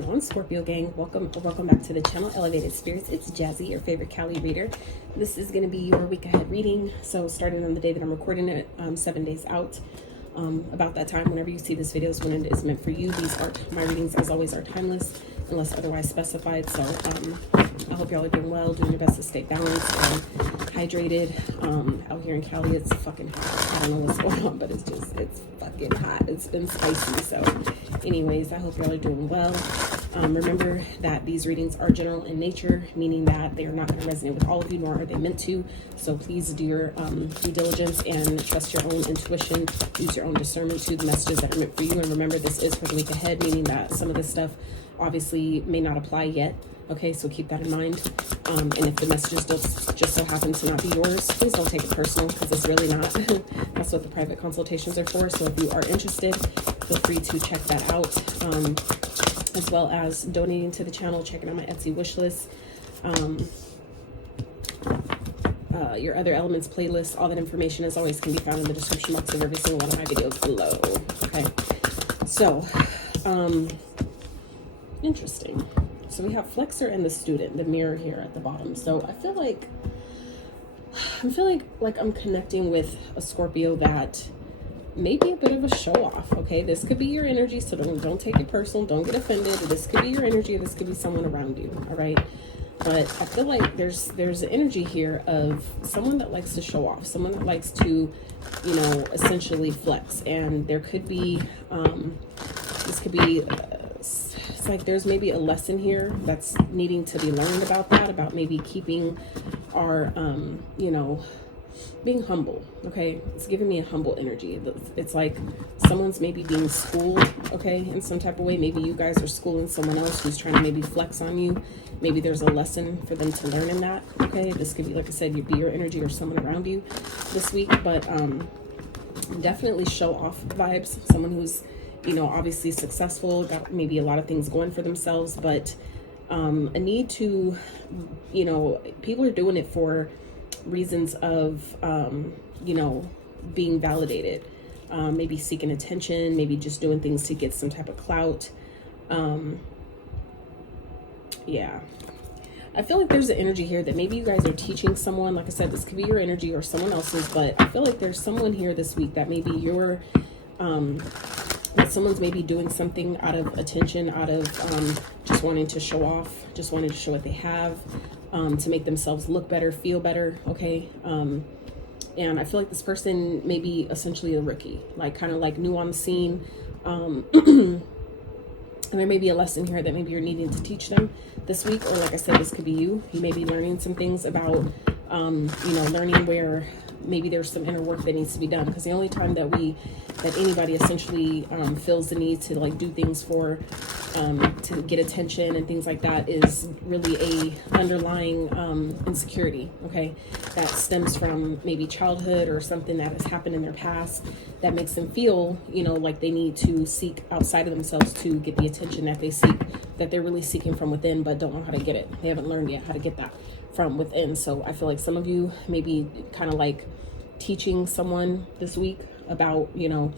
going on, Scorpio gang? Welcome back to the channel, Elevated Spirits. It's Jazzy, your favorite Cali reader. This is going to be your week ahead reading. So starting on the day that I'm recording it, 7 days out. About that time, whenever you see this video is when it is meant for you. These are my readings, as always, are timeless unless otherwise specified. So I hope y'all are doing well, doing your best to stay balanced and hydrated. Out here in Cali, it's fucking hot. I don't know what's going on, but it's fucking hot. It's been spicy. So anyways, I hope y'all are doing well. Remember that these readings are general in nature, meaning that they are not going to resonate with all of you, nor are they meant to. So please do your due diligence and trust your own intuition. Use your own discernment to the messages that are meant for you. And remember, this is for the week ahead, meaning that some of this stuff obviously may not apply yet. Okay, so keep that in mind. And if the messages just so happen to not be yours, please don't take it personal, because it's really not. That's what the private consultations are for. So if you are interested, feel free to check that out. As well as donating to the channel, checking out my Etsy wish list, your other elements playlist. All that information, as always, can be found in the description box of every single one of my videos below. Okay, so interesting. So we have Flexor and the Student, the mirror here at the bottom. So I feel like I'm connecting with a Scorpio that may be a bit of a show off. Okay, this could be your energy, so don't take it personal, don't get offended. This could be your energy, this could be someone around you. All right, but I feel like there's an energy here of someone that likes to show off, someone that likes to, you know, essentially flex. And there could be this could be it's like there's maybe a lesson here that's needing to be learned about that, about maybe keeping our you know, being humble. Okay, it's giving me a humble energy. It's like someone's maybe being schooled, okay, in some type of way. Maybe you guys are schooling someone else who's trying to maybe flex on you. Maybe there's a lesson for them to learn in that. Okay, this could be, like I said, be your energy or someone around you this week. But definitely show off vibes. Someone who's, you know, obviously successful, got maybe a lot of things going for themselves, but a need to, you know, people are doing it for reasons of you know, being validated, maybe seeking attention, maybe just doing things to get some type of clout. Yeah, I feel like there's an energy here that maybe you guys are teaching someone. Like I said, this could be your energy or someone else's, but I feel like there's someone here this week that maybe you're that someone's maybe doing something out of attention, out of just wanting to show off, just wanting to show what they have, to make themselves look better, feel better. Okay, and I feel like this person may be essentially a rookie, like kind of like new on the scene. And there may be a lesson here that maybe you're needing to teach them this week, or like I said, this could be you. You may be learning some things about, you know, learning where maybe there's some inner work that needs to be done. Because the only time that anybody essentially feels the need to like do things for to get attention and things like that is really a underlying insecurity, okay, that stems from maybe childhood or something that has happened in their past that makes them feel, you know, like they need to seek outside of themselves to get the attention that they seek, that they're really seeking from within, but don't know how to get it. They haven't learned yet how to get that from within. So I feel like some of you may be kind of like teaching someone this week about, you know,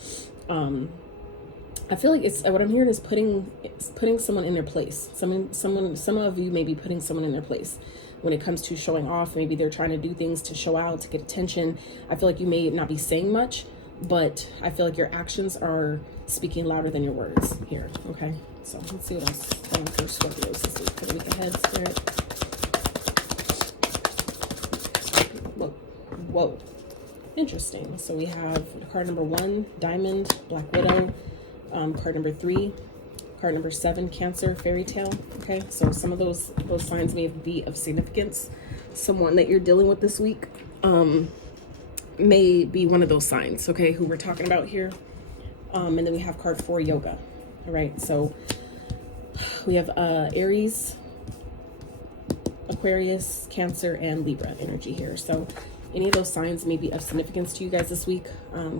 I feel like it's, what I'm hearing is putting someone in their place. Some of you may be putting someone in their place when it comes to showing off. Maybe they're trying to do things to show out, to get attention. I feel like you may not be saying much, but I feel like your actions are speaking louder than your words here. Okay, so let's see what else for Scorpios this week, for the week ahead, Spirit. Whoa, interesting. So we have card number 1, Diamond, Black Widow. Card number 3, card number 7, Cancer, Fairy Tale. Okay, so some of those signs may be of significance. Someone that you're dealing with this week may be one of those signs, okay, who we're talking about here. And then we have card 4, Yoga. All right, so we have Aries, Aquarius, Cancer, and Libra energy here. So any of those signs may be of significance to you guys this week.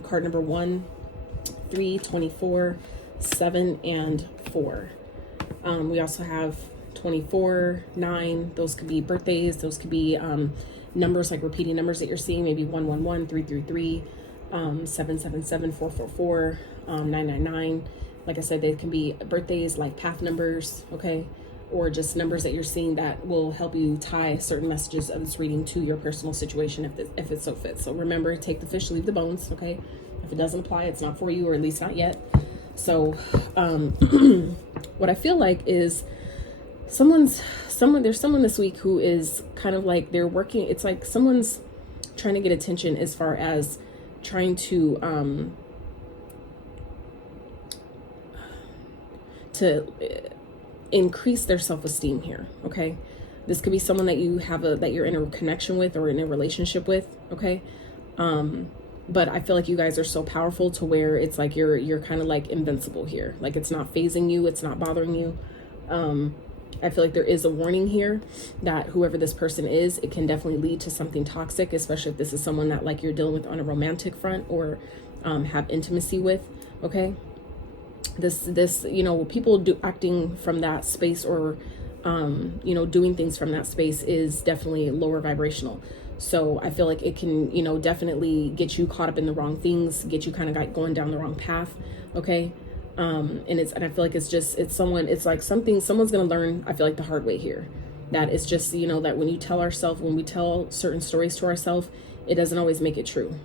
Card number 1, 3, 24, 7, and 4. We also have 24, 9. Those could be birthdays. Those could be numbers, like repeating numbers that you're seeing. Maybe 111, 333, 777, 444, 999. Like I said, they can be birthdays, like path numbers, okay? Or just numbers that you're seeing that will help you tie certain messages of this reading to your personal situation if it so fits. So remember, take the fish, leave the bones, okay? If it doesn't apply, it's not for you, or at least not yet. So what I feel like is there's someone this week who is kind of like they're working. It's like someone's trying to get attention as far as trying to increase their self-esteem here, okay? This could be someone that you have that you're in a connection with or in a relationship with, okay? But I feel like you guys are so powerful to where it's like you're kind of like invincible here. Like it's not phasing you, it's not bothering you. I feel like there is a warning here that whoever this person is, it can definitely lead to something toxic, especially if this is someone that like you're dealing with on a romantic front or have intimacy with, okay? This you know, people acting from that space or you know, doing things from that space is definitely lower vibrational. So I feel like it can, you know, definitely get you caught up in the wrong things, get you kind of like going down the wrong path, okay? And I feel like it's like someone's gonna learn, I feel like, the hard way here. That it's just, you know, that when we tell certain stories to ourselves, it doesn't always make it true.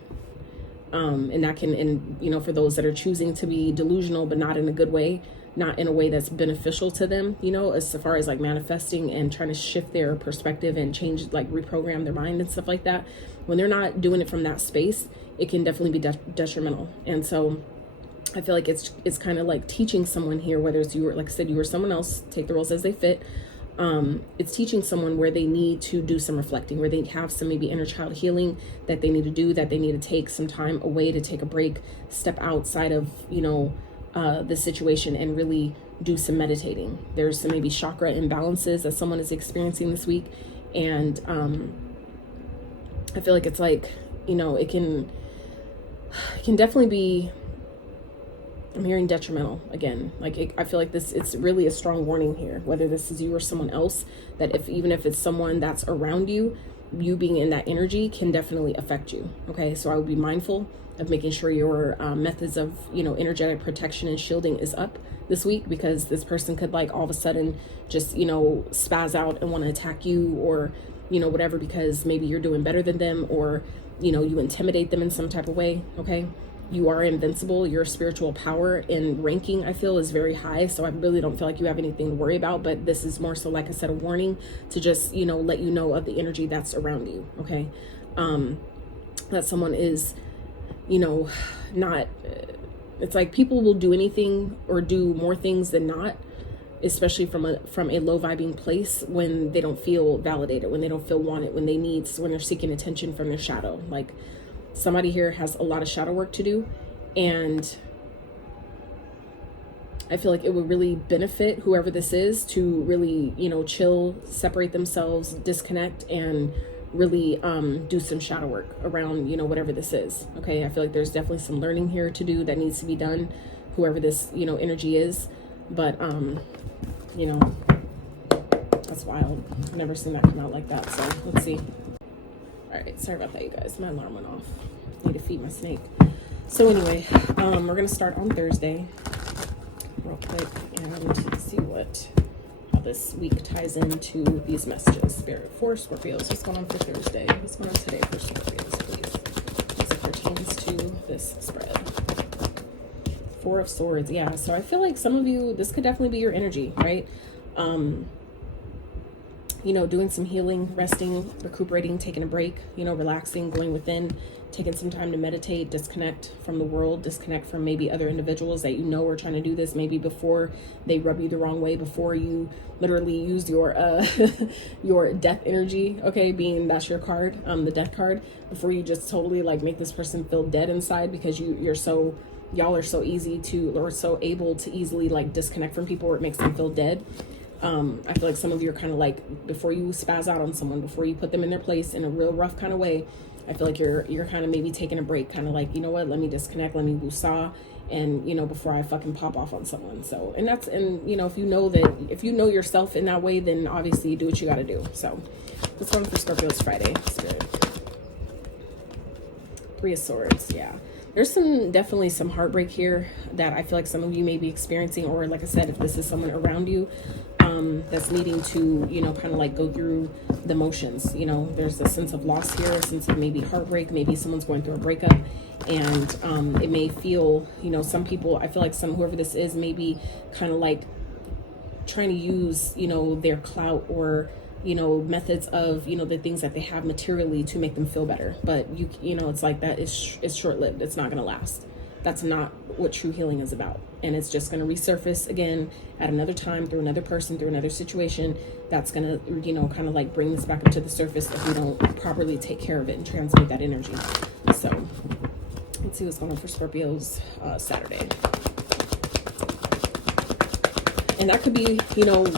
And that can, and you know, for those that are choosing to be delusional, but not in a good way, not in a way that's beneficial to them, you know, as far as like manifesting and trying to shift their perspective and change, like reprogram their mind and stuff like that. When they're not doing it from that space, it can definitely be detrimental. And so I feel like it's kind of like teaching someone here, whether it's you or, like I said, you or someone else, take the roles as they fit. It's teaching someone where they need to do some reflecting, where they have some maybe inner child healing that they need to do, that they need to take some time away to take a break, step outside of, you know, the situation and really do some meditating. There's some maybe chakra imbalances that someone is experiencing this week. And I feel like it's like, you know, it can definitely be, I'm hearing detrimental again. Like I feel like it's really a strong warning here, whether this is you or someone else, that even if it's someone that's around you, you being in that energy can definitely affect you. Okay, so I would be mindful of making sure your methods of, you know, energetic protection and shielding is up this week, because this person could like all of a sudden just, you know, spaz out and want to attack you, or, you know, whatever, because maybe you're doing better than them, or, you know, you intimidate them in some type of way. Okay, you are invincible. Your spiritual power and ranking, I feel, is very high. So I really don't feel like you have anything to worry about, but this is more so, like I said, a warning to just, you know, let you know of the energy that's around you. Okay, that someone is, you know, not, it's like people will do anything or do more things than not, especially from a low vibing place, when they don't feel validated, when they don't feel wanted, when they're seeking attention from their shadow. Like somebody here has a lot of shadow work to do, and I feel like it would really benefit whoever this is to really, you know, chill, separate themselves, disconnect, and really do some shadow work around, you know, whatever this is. Okay, I feel like there's definitely some learning here to do that needs to be done, whoever this, you know, energy is. But you know, that's wild. I've never seen that come out like that. So let's see. All right, sorry about that, you guys. My alarm went off. I need to feed my snake. So anyway, we're gonna start on Thursday real quick and see how this week ties into these messages. Spirit for Scorpios. What's going on for Thursday? What's going on today for Scorpios, please? As it pertains to this spread. Four of Swords. Yeah, so I feel like some of you, this could definitely be your energy, right? You know, doing some healing, resting, recuperating, taking a break, you know, relaxing, going within, taking some time to meditate, disconnect from the world, disconnect from maybe other individuals that you know are trying to do this, maybe before they rub you the wrong way, before you literally used your your death energy, okay, being that's your card, the death card, before you just totally like make this person feel dead inside, because y'all are so easy to, or so able to easily like disconnect from people, or it makes them feel dead. I feel like some of you are kind of like, before you spaz out on someone, before you put them in their place in a real rough kind of way, I feel like you're kind of maybe taking a break, kind of like, you know what, let me disconnect, let me woosah, and, you know, before I fucking pop off on someone. So, and you know, if you know yourself in that way, then obviously you do what you got to do. So let's go for Scorpio's Friday, Spirit. Three of Swords. Yeah. There's definitely some heartbreak here that I feel like some of you may be experiencing, or like I said, if this is someone around you that's needing to, kind of like go through the motions. There's a sense of loss here, a sense of maybe heartbreak. Maybe someone's going through a breakup, and it may feel, some people, I feel like whoever this is, maybe kind of like trying to use, their clout or methods of, the things that they have materially to make them feel better. But it's like that is short-lived. It's not going to last. That's not what true healing is about. And it's just going to resurface again at another time, through another person, through another situation. That's going to, kind of like bring this back up to the surface if we don't properly take care of it and transmute that energy. So let's see what's going on for Scorpios Saturday. And that could be,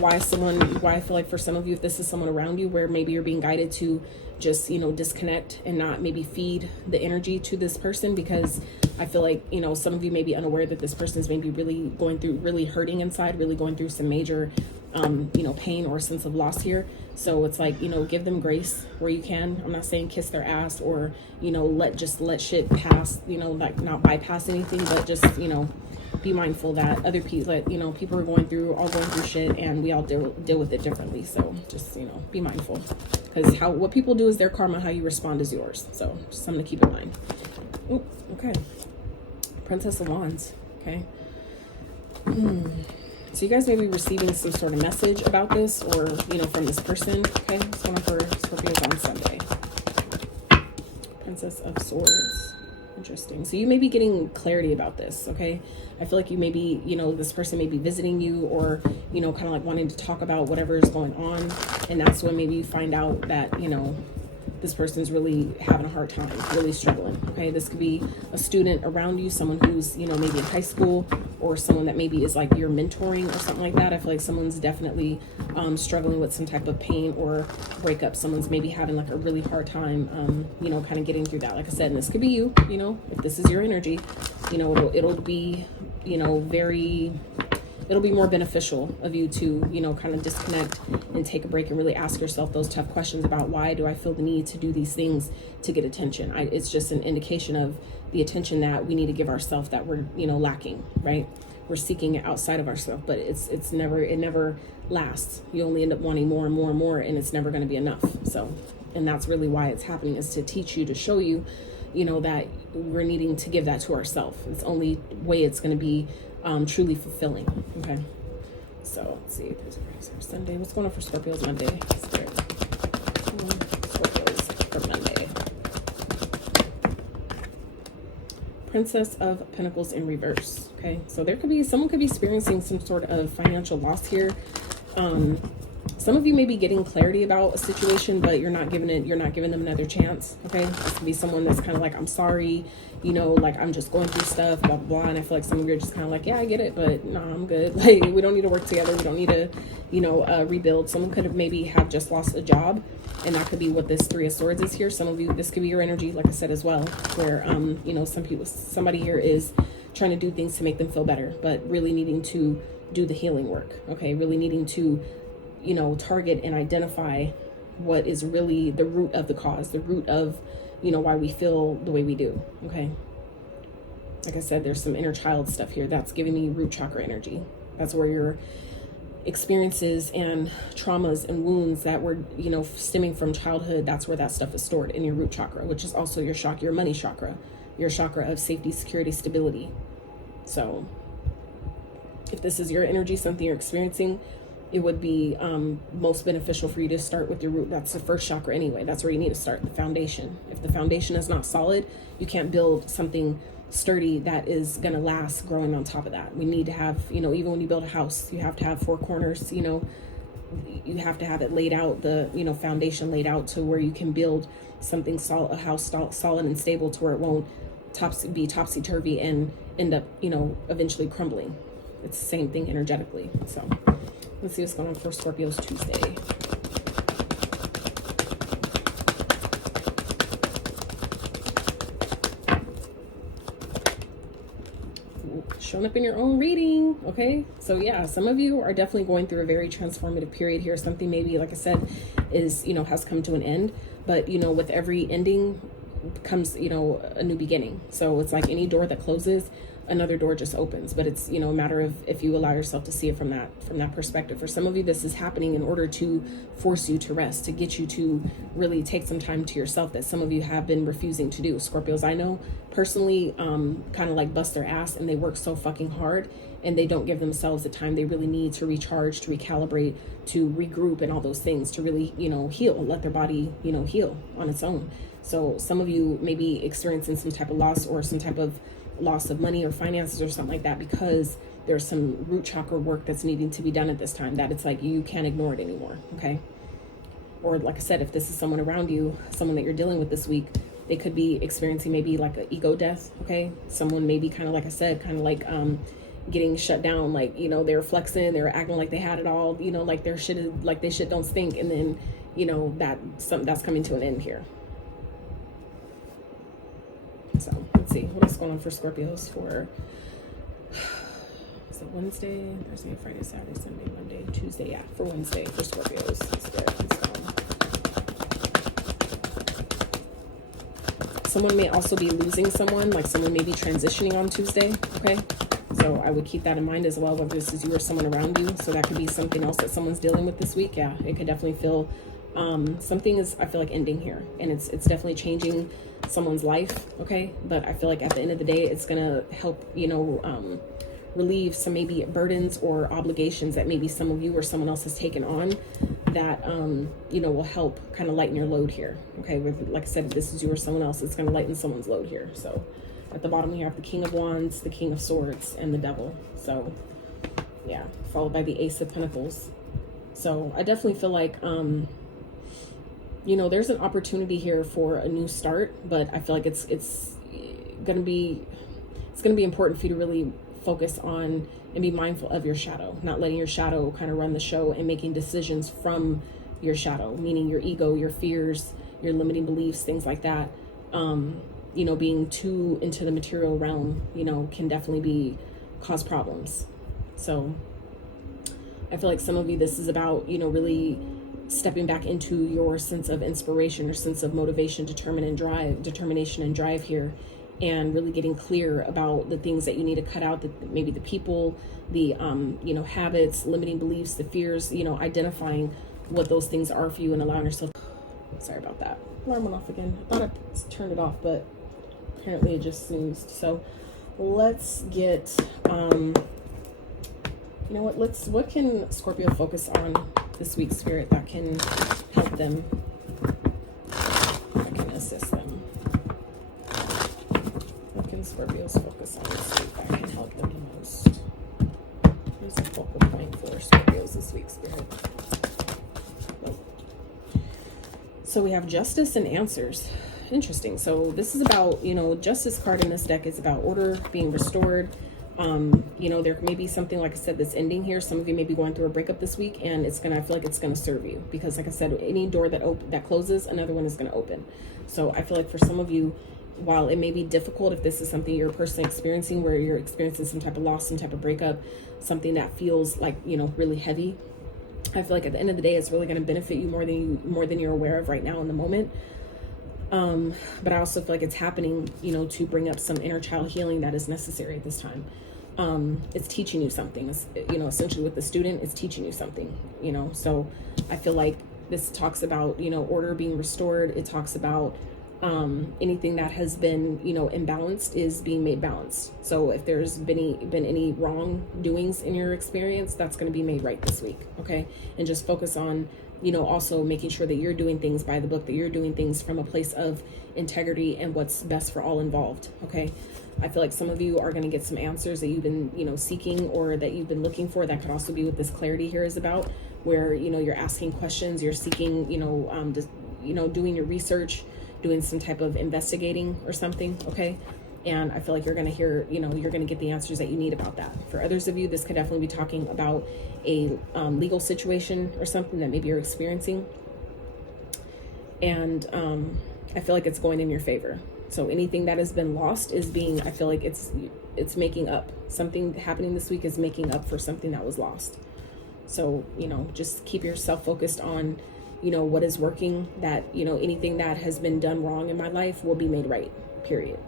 why I feel like for some of you, if this is someone around you where maybe you're being guided to just, disconnect and not maybe feed the energy to this person, because I feel like, some of you may be unaware that this person is maybe really going through, really hurting inside, really going through some major, pain or sense of loss here. So it's like, give them grace where you can. I'm not saying kiss their ass or, let shit pass, like not bypass anything, but just, be mindful that other people, people are going through shit, and we all deal with it differently. So just, be mindful, because what people do is their karma. How you respond is yours. So just something to keep in mind. Oh, okay. Princess of Wands. Okay. So you guys may be receiving some sort of message about this, or, from this person. Okay. What's going on for Scorpios on Sunday? Princess of Swords. Interesting. So you may be getting clarity about this, okay? I feel like you may be, this person may be visiting you, or, kind of like wanting to talk about whatever is going on. And that's when maybe you find out that, this person's really having a hard time, really struggling, okay? This could be a student around you, someone who's, maybe in high school, or someone that maybe is like you're mentoring or something like that. I feel like someone's definitely struggling with some type of pain or breakup. Someone's maybe having like a really hard time, kind of getting through that. Like I said, and this could be you, if this is your energy, it'll be, it'll be more beneficial of you to, kind of disconnect and take a break and really ask yourself those tough questions about, why do I feel the need to do these things to get attention? It's just an indication of the attention that we need to give ourselves that we're, lacking, right? We're seeking it outside of ourselves, but it never lasts. You only end up wanting more and more and more, and it's never going to be enough. So, and that's really why it's happening, is to teach you, to show you, that we're needing to give that to ourselves. It's the only way it's going to be truly fulfilling. Okay, so let's see. Sunday. What's going on for Scorpios Monday? Scorpios for Monday. Princess of Pentacles in reverse. Okay, so someone could be experiencing some sort of financial loss here. Some of you may be getting clarity about a situation, but you're not giving them another chance. Okay, this could be someone that's kind of like, I'm sorry, like I'm just going through stuff, blah, blah, blah. And I feel like some of you are just kind of like, yeah, I get it, but no, I'm good. Like, we don't need to work together. We don't need to, rebuild. Someone could have maybe have just lost a job, and that could be what this Three of Swords is here. Some of you, this could be your energy, like I said, as well, where, somebody here is trying to do things to make them feel better, but really needing to do the healing work. Okay, really needing to, target and identify what is really the root of the cause, the root of, why we feel the way we do. Okay. Like I said, there's some inner child stuff here that's giving me root chakra energy. That's where your experiences and traumas and wounds that were, stemming from childhood, that's where that stuff is stored in your root chakra, which is also your money chakra, your chakra of safety, security, stability. So if this is your energy, something you're experiencing, it would be most beneficial for you to start with your root. That's the first chakra anyway. That's where you need to start, the foundation. If the foundation is not solid, you can't build something sturdy that is going to last growing on top of that. We need to have, even when you build a house, you have to have four corners, you have to have it laid out, the, foundation laid out to where you can build something solid, a house solid and stable, to where it won't be topsy-turvy and end up, eventually crumbling. It's the same thing energetically. So let's see what's going on for Scorpios Tuesday. Showing up in your own reading. Okay, so yeah, some of you are definitely going through a very transformative period here. Something maybe, like I said, is, has come to an end, but with every ending, becomes, you know, a new beginning. So it's like any door that closes, another door just opens. But it's, you know, a matter of if you allow yourself to see it from that perspective. For some of you, this is happening in order to force you to rest, to get you to really take some time to yourself that some of you have been refusing to do. Scorpios, I know personally, kind of like bust their ass, and they work so fucking hard, and they don't give themselves the time they really need to recharge, to recalibrate, to regroup, and all those things, to really, you know, heal, let their body, you know, heal on its own. So some of you may be experiencing some type of loss, or some type of loss of money or finances or something like that, because there's some root chakra work that's needing to be done at this time, that it's like you can't ignore it anymore. Okay. Or like I said, if this is someone around you, someone that you're dealing with this week, they could be experiencing maybe like an ego death. Okay. Someone maybe kind of, like I said, kind of like getting shut down, like, you know, they're flexing, they're acting like they had it all, you know, like their shit is, like they shit don't stink, and then, you know, that's coming to an end here. So let's see what is going on for Scorpios for, is it Wednesday, Thursday, Friday, Saturday, Sunday, Monday, Tuesday? Yeah, for Wednesday for Scorpios. Someone may also be losing someone, like someone may be transitioning on Tuesday. Okay, so I would keep that in mind as well, whether this is you or someone around you. So that could be something else that someone's dealing with this week. Yeah, it could definitely feel something is, I feel like, ending here, and it's definitely changing someone's life. Okay, but I feel like at the end of the day, it's gonna help, you know, relieve some maybe burdens or obligations that maybe some of you or someone else has taken on, that you know, will help kind of lighten your load here. Okay, with, like I said, if this is you or someone else, it's going to lighten someone's load here. So at the bottom we have the King of Wands, the King of Swords, and the Devil. So yeah, followed by the Ace of Pentacles. So I definitely feel like you know, there's an opportunity here for a new start, but I feel like it's gonna be important for you to really focus on and be mindful of your shadow, not letting your shadow kind of run the show, and making decisions from your shadow, meaning your ego, your fears, your limiting beliefs, things like that. You know, being too into the material realm, you know, can definitely cause problems. So I feel like some of you, this is about, you know, really stepping back into your sense of inspiration, or sense of motivation, determination and drive here, and really getting clear about the things that you need to cut out, maybe the people, the you know, habits, limiting beliefs, the fears, you know, identifying what those things are for you, and allowing yourself. Sorry about that, alarm went off again. I thought I turned it off, but apparently it just snoozed. So let's get you know what can Scorpio focus on this week, Spirit, that can help them, that can assist them? What can Scorpios focus on this week that can help them the most? Here's a focal point for Scorpios this week, Spirit. So we have Justice and Answers. Interesting. So this is about, you know, Justice card in this deck is about order being restored. You know, there may be something, like I said, that's ending here. Some of you may be going through a breakup this week, and I feel like it's gonna serve you, because like I said, any door that closes, another one is gonna open. So I feel like for some of you, while it may be difficult, if this is something you're personally experiencing, where you're experiencing some type of loss, some type of breakup, something that feels like, you know, really heavy, I feel like at the end of the day, it's really going to benefit you more than you're aware of right now in the moment. But I also feel like it's happening, you know, to bring up some inner child healing that is necessary at this time. It's teaching you something. It's, you know, essentially with the student, it's teaching you something, you know. So I feel like this talks about, you know, order being restored. It talks about anything that has been, you know, imbalanced is being made balanced. So if there's been any wrongdoings in your experience, that's going to be made right this week. Okay. And just focus on, you know, also making sure that you're doing things by the book, that you're doing things from a place of integrity and what's best for all involved. Okay. I feel like some of you are going to get some answers that you've been, you know, seeking, or that you've been looking for. That could also be what this clarity here is about, where, you know, you're asking questions, you're seeking, you know, just, you know, doing your research, doing some type of investigating or something. Okay. And I feel like you're going to hear, you know, you're going to get the answers that you need about that. For others of you, this could definitely be talking about a legal situation or something that maybe you're experiencing. And I feel like it's going in your favor. So anything that has been lost is being, I feel like it's making up. Something happening this week is making up for something that was lost. So, you know, just keep yourself focused on you know, what is working, that, you know, anything that has been done wrong in my life will be made right, period.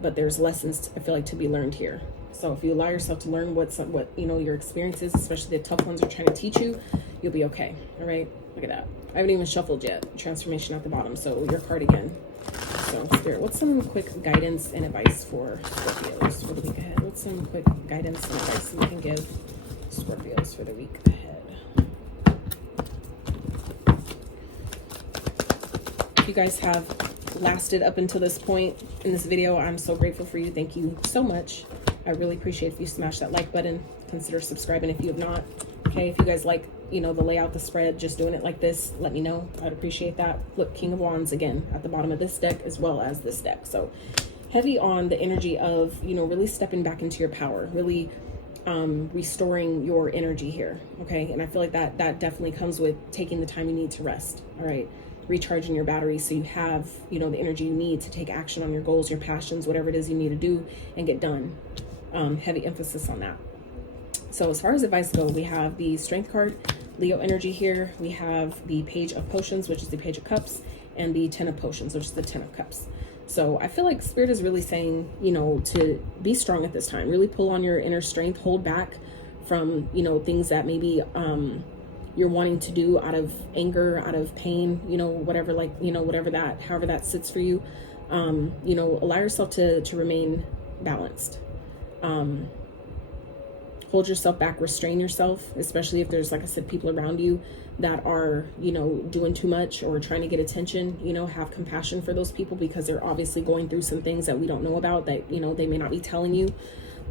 But there's lessons, I feel like, to be learned here. So if you allow yourself to learn what you know, your experiences, especially the tough ones, are trying to teach you, you'll be okay. All right, look at that. I haven't even shuffled yet. Transformation at the bottom. So your card again. So Spirit, what's some quick guidance and advice for Scorpios for the week ahead? What's some quick guidance and advice you can give Scorpios for the week ahead? If you guys have lasted up until this point in this video, I'm so grateful for you. Thank you so much. I really appreciate if you smash that like button. Consider subscribing if you have not. Okay, if you guys like, you know, the layout, the spread, just doing it like this, let me know. I'd appreciate that. Look, King of Wands again at the bottom of this deck as well as this deck. So heavy on the energy of, you know, really stepping back into your power, really restoring your energy here. Okay, and I feel like that definitely comes with taking the time you need to rest. All right, recharging your batteries so you have, you know, the energy you need to take action on your goals, your passions, whatever it is you need to do and get done. Heavy emphasis on that. So as far as advice go, we have the Strength card, Leo energy here. We have the Page of Potions, which is the Page of Cups, and the Ten of Potions, which is the Ten of Cups. So I feel like Spirit is really saying, you know, to be strong at this time. Really pull on your inner strength. Hold back from, you know, things that maybe you're wanting to do out of anger, out of pain, you know, whatever, like, you know, whatever that, however that sits for you. You know, allow yourself to remain balanced. Hold yourself back, restrain yourself, especially if there's, like I said, people around you that are, you know, doing too much or trying to get attention. You know, have compassion for those people because they're obviously going through some things that we don't know about, that, you know, they may not be telling you.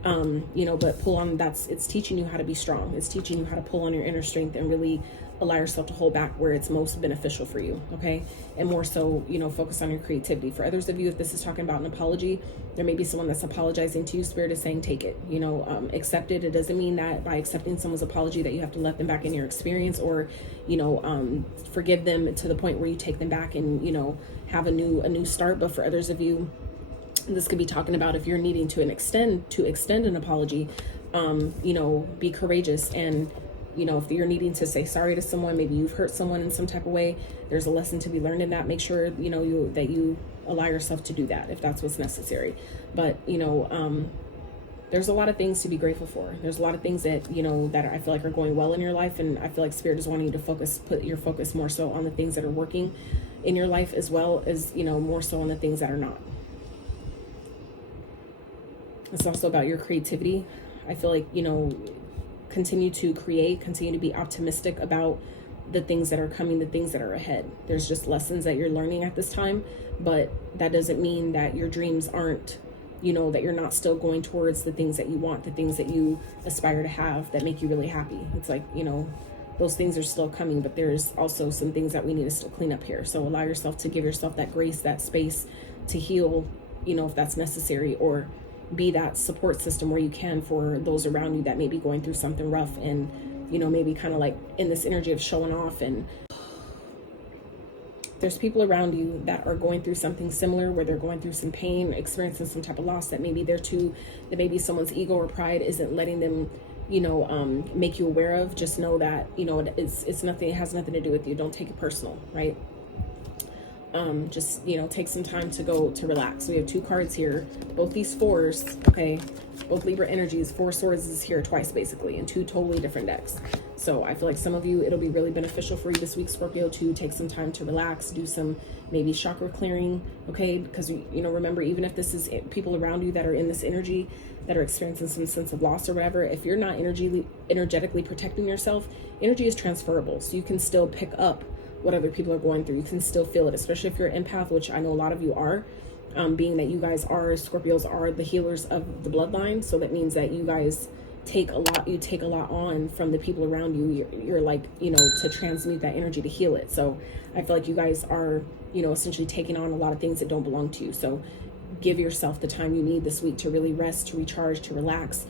You know, but pull on, it's teaching you how to be strong. It's teaching you how to pull on your inner strength and really allow yourself to hold back where it's most beneficial for you. Okay. And more so, you know, focus on your creativity. For others of you, if this is talking about an apology, there may be someone that's apologizing to you. Spirit is saying, take it, you know, accept it. It doesn't mean that by accepting someone's apology that you have to let them back in your experience or, you know, forgive them to the point where you take them back and, you know, have a new start. But for others of you, this could be talking about if you're needing to extend an apology, you know, be courageous. And, you know, if you're needing to say sorry to someone, maybe you've hurt someone in some type of way, there's a lesson to be learned in that. Make sure, you know, that you allow yourself to do that if that's what's necessary. But, you know, there's a lot of things to be grateful for. There's a lot of things that, you know, that I feel like are going well in your life. And I feel like Spirit is wanting you to put your focus more so on the things that are working in your life, as well as, you know, more so on the things that are not. It's also about your creativity. I feel like, you know, continue to create, continue to be optimistic about the things that are coming, the things that are ahead. There's just lessons that you're learning at this time, but that doesn't mean that your dreams aren't, you know, that you're not still going towards the things that you want, the things that you aspire to have that make you really happy. It's like, you know, those things are still coming, but there's also some things that we need to still clean up here. So allow yourself to give yourself that grace, that space to heal, you know, if that's necessary, or be that support system where you can for those around you that may be going through something rough and, you know, maybe kind of like in this energy of showing off. And there's people around you that are going through something similar, where they're going through some pain, experiencing some type of loss, that maybe that maybe someone's ego or pride isn't letting them, you know, make you aware of. Just know that, you know, it's nothing, it has nothing to do with you. Don't take it personal, right? Just, you know, take some time to relax. We have two cards here, both these fours, okay, both Libra energies. Four Swords is here twice, basically, in two totally different decks. So I feel like some of you, it'll be really beneficial for you this week, Scorpio, to take some time to relax, do some maybe chakra clearing, okay? Because, you know, remember, even if this is people around you that are in this energy, that are experiencing some sense of loss or whatever, if you're not energetically protecting yourself, energy is transferable. So you can still pick up what other people are going through. You can still feel it, especially if you're an empath, which I know a lot of you are, being that you guys are, Scorpios are the healers of the bloodline. So that means that you guys take a lot on from the people around you. You're like, you know, to transmute that energy, to heal it. So I feel like you guys are, you know, essentially taking on a lot of things that don't belong to you. So give yourself the time you need this week to really rest, to recharge, to relax,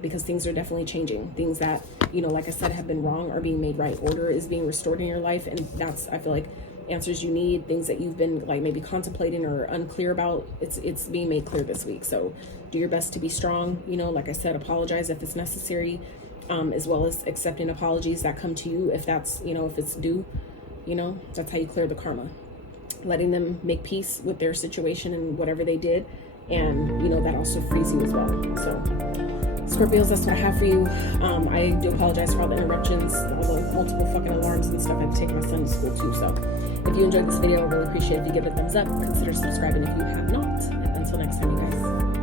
because things are definitely changing. Things that, you know, like I said, have been wrong are being made right. Order is being restored in your life, and that's, I feel like, answers you need, things that you've been like maybe contemplating or unclear about, it's being made clear this week. So do your best to be strong, you know, like I said, apologize if it's necessary, as well as accepting apologies that come to you if that's, you know, if it's due, you know, that's how you clear the karma. Letting them make peace with their situation and whatever they did. And, you know, that also frees you as well. So, Scorpios, that's what I have for you. I do apologize for all the interruptions, all the multiple fucking alarms and stuff. I had to take my son to school too. So, if you enjoyed this video, I really appreciate it if you give it a thumbs up. Consider subscribing if you have not. And until next time, you guys.